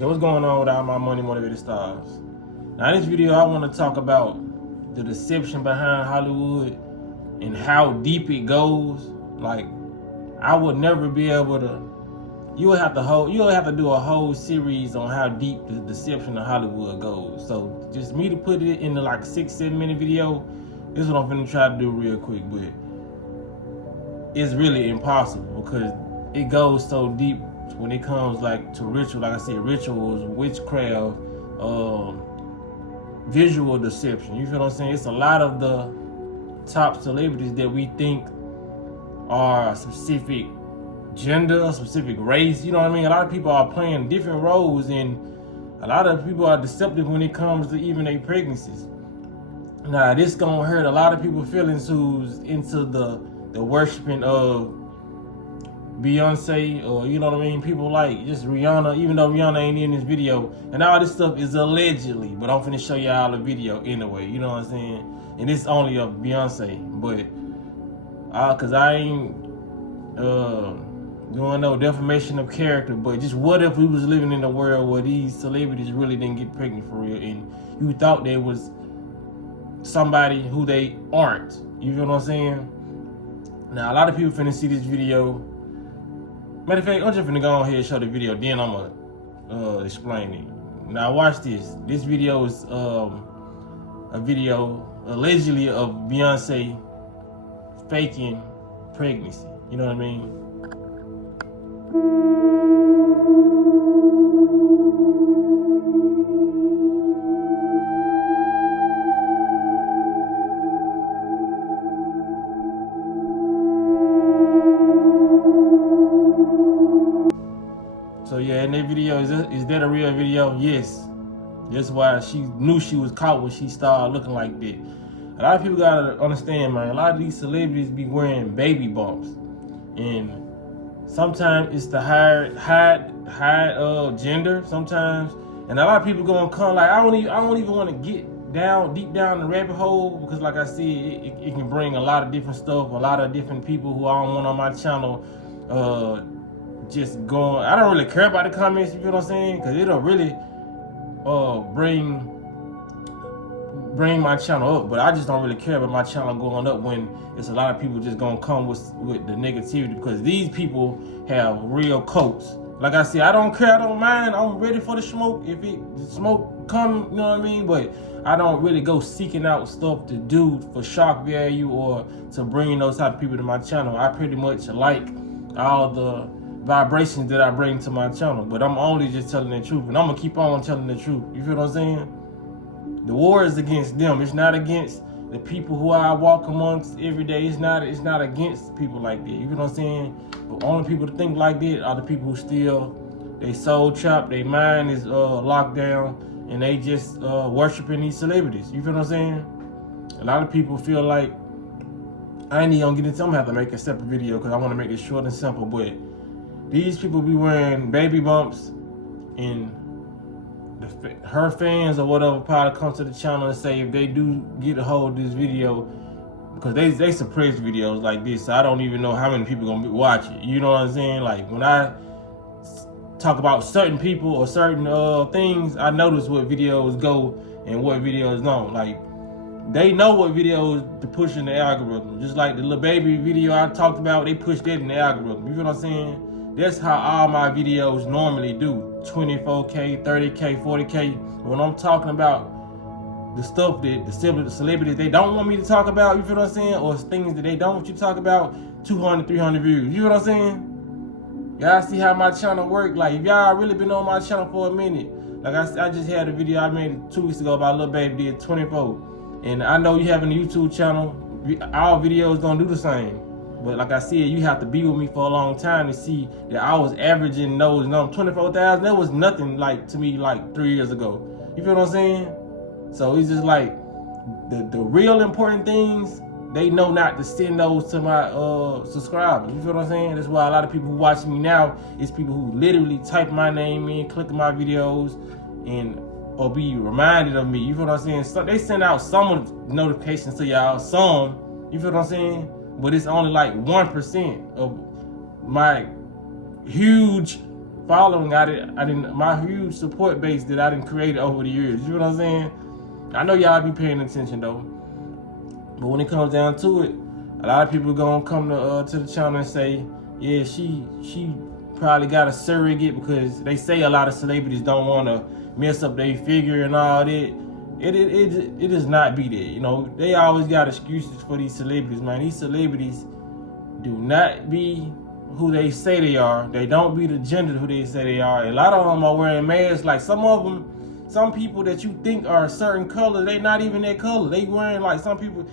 Okay, what's going on with all my money motivated stars? Now, in this video, I want to talk about the deception behind Hollywood and how deep it goes. Like, I would never be able to. You would have to do a whole series on how deep the deception of Hollywood goes. So, just me to put it into like 6-7 minute video. This is what I'm gonna try to do real quick, but it's really impossible because it goes so deep when it comes like to ritual. Like I said, rituals, witchcraft, visual deception. You feel what I'm saying? It's a lot of the top celebrities that we think are a specific gender, a specific race. You know what I mean? A lot of people are playing different roles, and a lot of people are deceptive when it comes to even their pregnancies. Now, this gonna hurt a lot of people's feelings who's into the worshiping of Beyoncé, or you know what I mean, people like just Rihanna, even though Rihanna ain't in this video, and all this stuff is allegedly, but I'm finna show y'all the video anyway, you know what I'm saying? And this only of Beyonce, but cause I ain't doing no defamation of character, but just what if we was living in a world where these celebrities really didn't get pregnant for real, and you thought they was somebody who they aren't, you feel what I'm saying? Now, a lot of people finna see this video. Matter of fact, I'm just finna go ahead and show the video, then I'm gonna explain it. Now, watch this. This video is a video allegedly of Beyonce faking pregnancy. You know what I mean? So yeah, in that video, is that a real video? Yes. That's why she knew she was caught when she started looking like that. A lot of people gotta understand, man. A lot of these celebrities be wearing baby bumps, and sometimes it's the high gender. Sometimes, and a lot of people gonna come like, I don't even want to get deep down the rabbit hole, because like I said, it can bring a lot of different stuff. A lot of different people who I don't want on my channel. Just going, I don't really care about the comments, you feel what I'm saying? Because it'll really bring my channel up, but I just don't really care about my channel going up when it's a lot of people just gonna come with the negativity, because these people have real coats. Like I said, I don't care, I don't mind, I'm ready for the smoke. If the smoke come, you know what I mean? But I don't really go seeking out stuff to do for shock value or to bring those type of people to my channel. I pretty much like all the vibrations that I bring to my channel, but I'm only just telling the truth, and I'm gonna keep on telling the truth. You feel what I'm saying? The war is against them. It's not against the people who I walk amongst every day. It's not against people like that. You feel what I'm saying? The only people to think like that are the people who still, they soul trapped, their mind is locked down, and they just worshiping these celebrities. You feel what I'm saying? A lot of people feel like, I ain't even gonna get into, I'm gonna have to make a separate video because I want to make it short and simple, but these people be wearing baby bumps, and her fans or whatever probably come to the channel and say if they do get a hold of this video, because they suppress videos like this, so I don't even know how many people gonna watch it. You know what I'm saying? Like, when I talk about certain people or certain things, I notice what videos go and what videos don't. Like, they know what videos to push in the algorithm. Just like the little baby video I talked about, they push that in the algorithm. You feel what I'm saying? That's how all my videos normally do. 24K, 30K, 40K. When I'm talking about the stuff that the celebrities they don't want me to talk about, you feel what I'm saying? Or things that they don't want you to talk about, 200, 300 views. You feel what I'm saying? Y'all see how my channel work? Like, if y'all really been on my channel for a minute, like I just had a video I made 2 weeks ago about Lil Baby did 24. And I know you have a YouTube channel. Our videos don't do the same. But like I said, you have to be with me for a long time to see that I was averaging those numbers. 24,000, that was nothing like to me like 3 years ago. You feel what I'm saying? So it's just like the real important things, they know not to send those to my subscribers. You feel what I'm saying? That's why a lot of people who watch me now is people who literally type my name in, click on my videos, and or be reminded of me. You feel what I'm saying? So they send out some notifications to y'all, some. You feel what I'm saying? But it's only like 1% of my huge following I didn't my huge support base that I didn't create over the years. You know what I'm saying? I know y'all be paying attention though. But when it comes down to it, a lot of people gonna come to the channel and say, yeah, she probably got a surrogate, because they say a lot of celebrities don't want to mess up their figure and all that. It does not be that. You know, they always got excuses for these celebrities, man. These celebrities do not be who they say they are. They don't be the gender who they say they are. A lot of them are wearing masks. Like some people that you think are a certain color, they not even that color. They wearing like some people.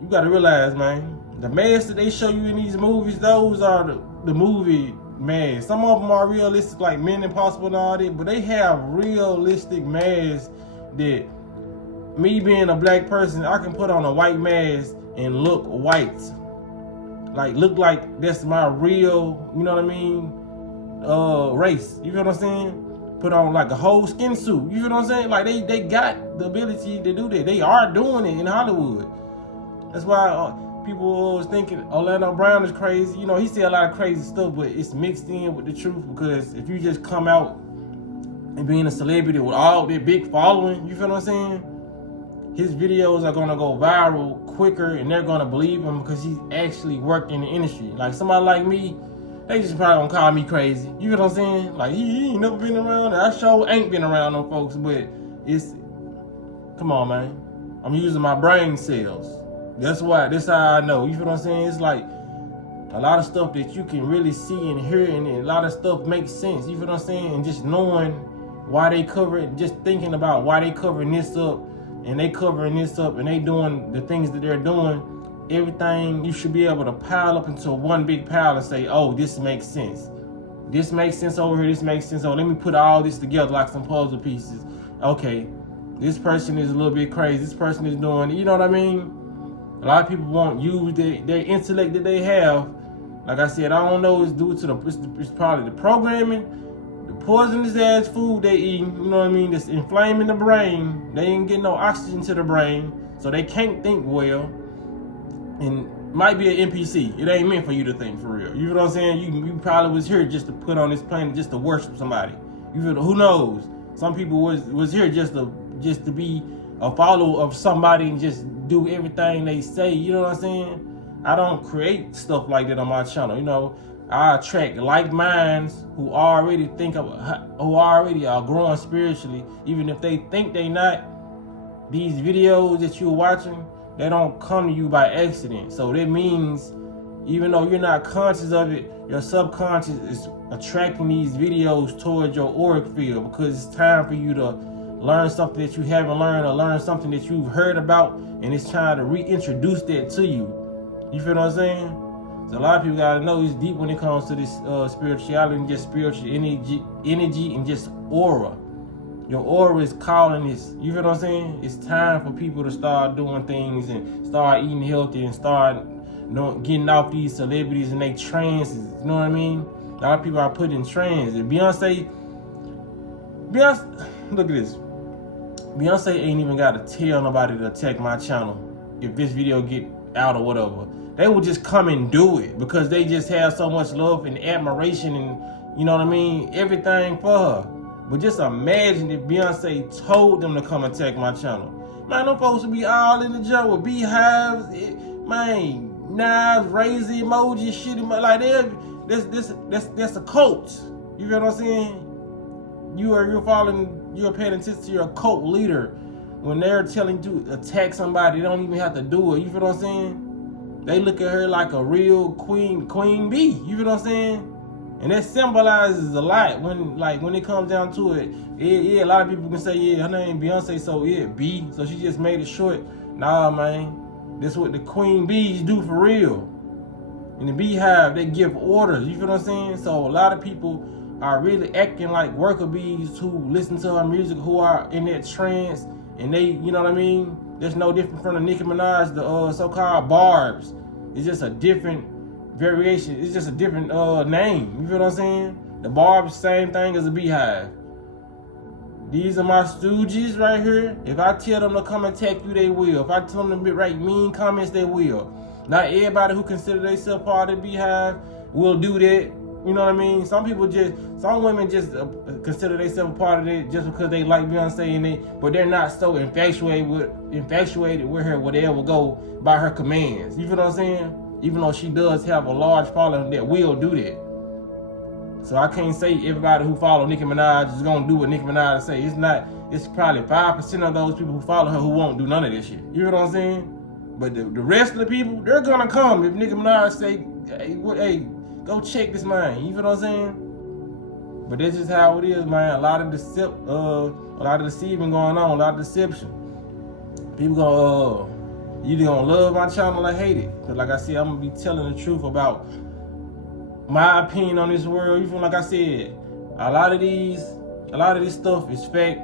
You got to realize, man, the masks that they show you in these movies, those are the movie masks. Some of them are realistic, like Men Impossible and all that, but they have realistic masks that, me being a black person, I can put on a white mask and look white. Like, look like that's my real, you know what I mean, race. You feel what I'm saying? Put on like a whole skin suit. You feel what I'm saying? Like, they got the ability to do that. They are doing it in Hollywood. That's why people was thinking Orlando Brown is crazy. You know, he said a lot of crazy stuff, but it's mixed in with the truth, because if you just come out and being a celebrity with all that big following, you feel what I'm saying? His videos are gonna go viral quicker, and they're gonna believe him because he's actually worked in the industry. Like somebody like me, they just probably gonna call me crazy. You know what I'm saying? Like he ain't never been around. I sure ain't been around them folks, but come on, man. I'm using my brain cells. That's how I know. You feel what I'm saying? It's like a lot of stuff that you can really see and hear, and a lot of stuff makes sense. You feel what I'm saying? And just knowing why they cover it, just thinking about why they covering this up, and they covering this up, and they doing the things that they're doing, everything you should be able to pile up into one big pile and say, oh, this makes sense. This makes sense over here, this makes sense. Oh, let me put all this together like some puzzle pieces. Okay, this person is a little bit crazy. This person is doing, you know what I mean? A lot of people won't use their intellect that they have. Like I said, I don't know, it's due to it's probably the programming, the poisonous ass food they eat, you know what I mean, that's inflaming the brain. They ain't getting no oxygen to the brain, so they can't think well. And might be an NPC. It ain't meant for you to think for real. You know what I'm saying? You probably was here just to put on this planet just to worship somebody. You feel, who knows? Some people was here just to be a follower of somebody and just do everything they say. You know what I'm saying? I don't create stuff like that on my channel. You know, I attract like minds who already who already are growing spiritually, even if they think they not. These videos that you're watching, they don't come to you by accident. So that means, even though you're not conscious of it, your subconscious is attracting these videos towards your auric field, because it's time for you to learn something that you haven't learned, or learn something that you've heard about, and it's trying to reintroduce that to you. You feel what I'm saying? So a lot of people gotta know it's deep when it comes to this spirituality and just spiritual energy and just aura. Your aura is calling this. You feel what I'm saying? It's time for people to start doing things and start eating healthy and start getting off these celebrities and they trances. You know what I mean? A lot of people are put in trans. And Beyonce, look at this. Beyonce ain't even got to tell nobody to attack my channel if this video get out or whatever. They will just come and do it because they just have so much love and admiration and, you know what I mean, everything for her. But just imagine if Beyonce told them to come attack my channel. Man, them folks would be all in the jungle with beehives, man, knives, razor emojis, shit, like that. That's a cult. You feel what I'm saying? You're paying attention to your cult leader when they're telling you to attack somebody. They don't even have to do it. You feel what I'm saying? They look at her like a real queen bee. You feel what I'm saying? And that symbolizes a lot when it comes down to it. Yeah, a lot of people can say, yeah, her name Beyonce, so yeah, B. So she just made it short. Nah, man, this what the queen bees do for real. In the beehive, they give orders. You feel what I'm saying? So a lot of people are really acting like worker bees who listen to her music, who are in that trance, and they, you know what I mean? There's no different from the Nicki Minaj, the so-called Barbs. It's just a different variation. It's just a different name. You feel what I'm saying? The Barbs, same thing as a beehive. These are my stooges right here. If I tell them to come attack you, they will. If I tell them to write mean comments, they will. Not everybody who consider themselves part of the beehive will do that. You know what I mean? Some women just consider themselves a part of it just because they like Beyonce and but they're not so infatuated with her where they ever go by her commands. You feel what I'm saying? Even though she does have a large following that will do that. So I can't say everybody who follow Nicki Minaj is gonna do what Nicki Minaj say. It's not. It's probably 5% of those people who follow her who won't do none of this shit. You know what I'm saying? But the rest of the people, they're gonna come if Nicki Minaj say, hey, go check this man. You feel what I'm saying? But that's just how it is, man. A lot of deceiving going on, a lot of deception. People gonna you either gonna love my channel or hate it. Cause like I said, I'm gonna be telling the truth about my opinion on this world. Even like I said, a lot of this stuff is fake,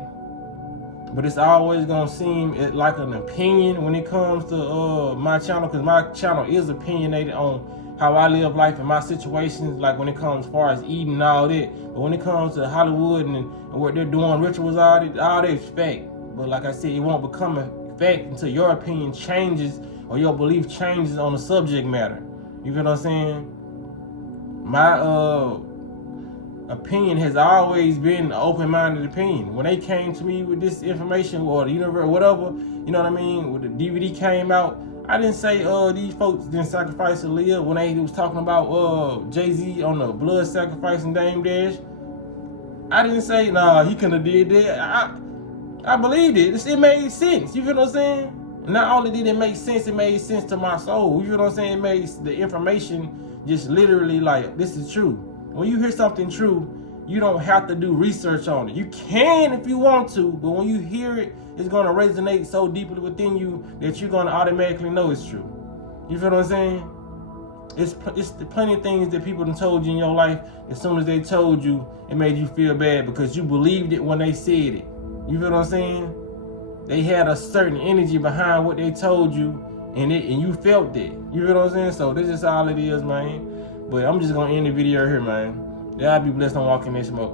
but it's always gonna seem like an opinion when it comes to my channel, because my channel is opinionated on how I live life and my situations, like when it comes as far as eating and all that. But when it comes to Hollywood and what they're doing, rituals, all that is fake. But like I said, it won't become a fact until your opinion changes or your belief changes on the subject matter. You feel what I'm saying? My opinion has always been an open-minded opinion. When they came to me with this information or the universe, whatever, you know what I mean, when the DVD came out, I didn't say these folks didn't sacrifice Aaliyah when they was talking about Jay-Z on the blood sacrifice and Dame Dash. I didn't say, nah, he couldn't have did that. I believed it. It made sense. You feel what I'm saying? Not only did it make sense, it made sense to my soul. You feel what I'm saying? It made the information just literally like, this is true. When you hear something true, you don't have to do research on it. You can if you want to, but when you hear it, it's going to resonate so deeply within you that you're going to automatically know it's true. You feel what I'm saying? It's plenty of things that people done told you in your life. As soon as they told you, it made you feel bad because you believed it when they said it. You feel what I'm saying? They had a certain energy behind what they told you, and you felt that. You feel what I'm saying? So this is all it is, man. But I'm just gonna end the video here, man. Y'all be blessed on walking this smoke.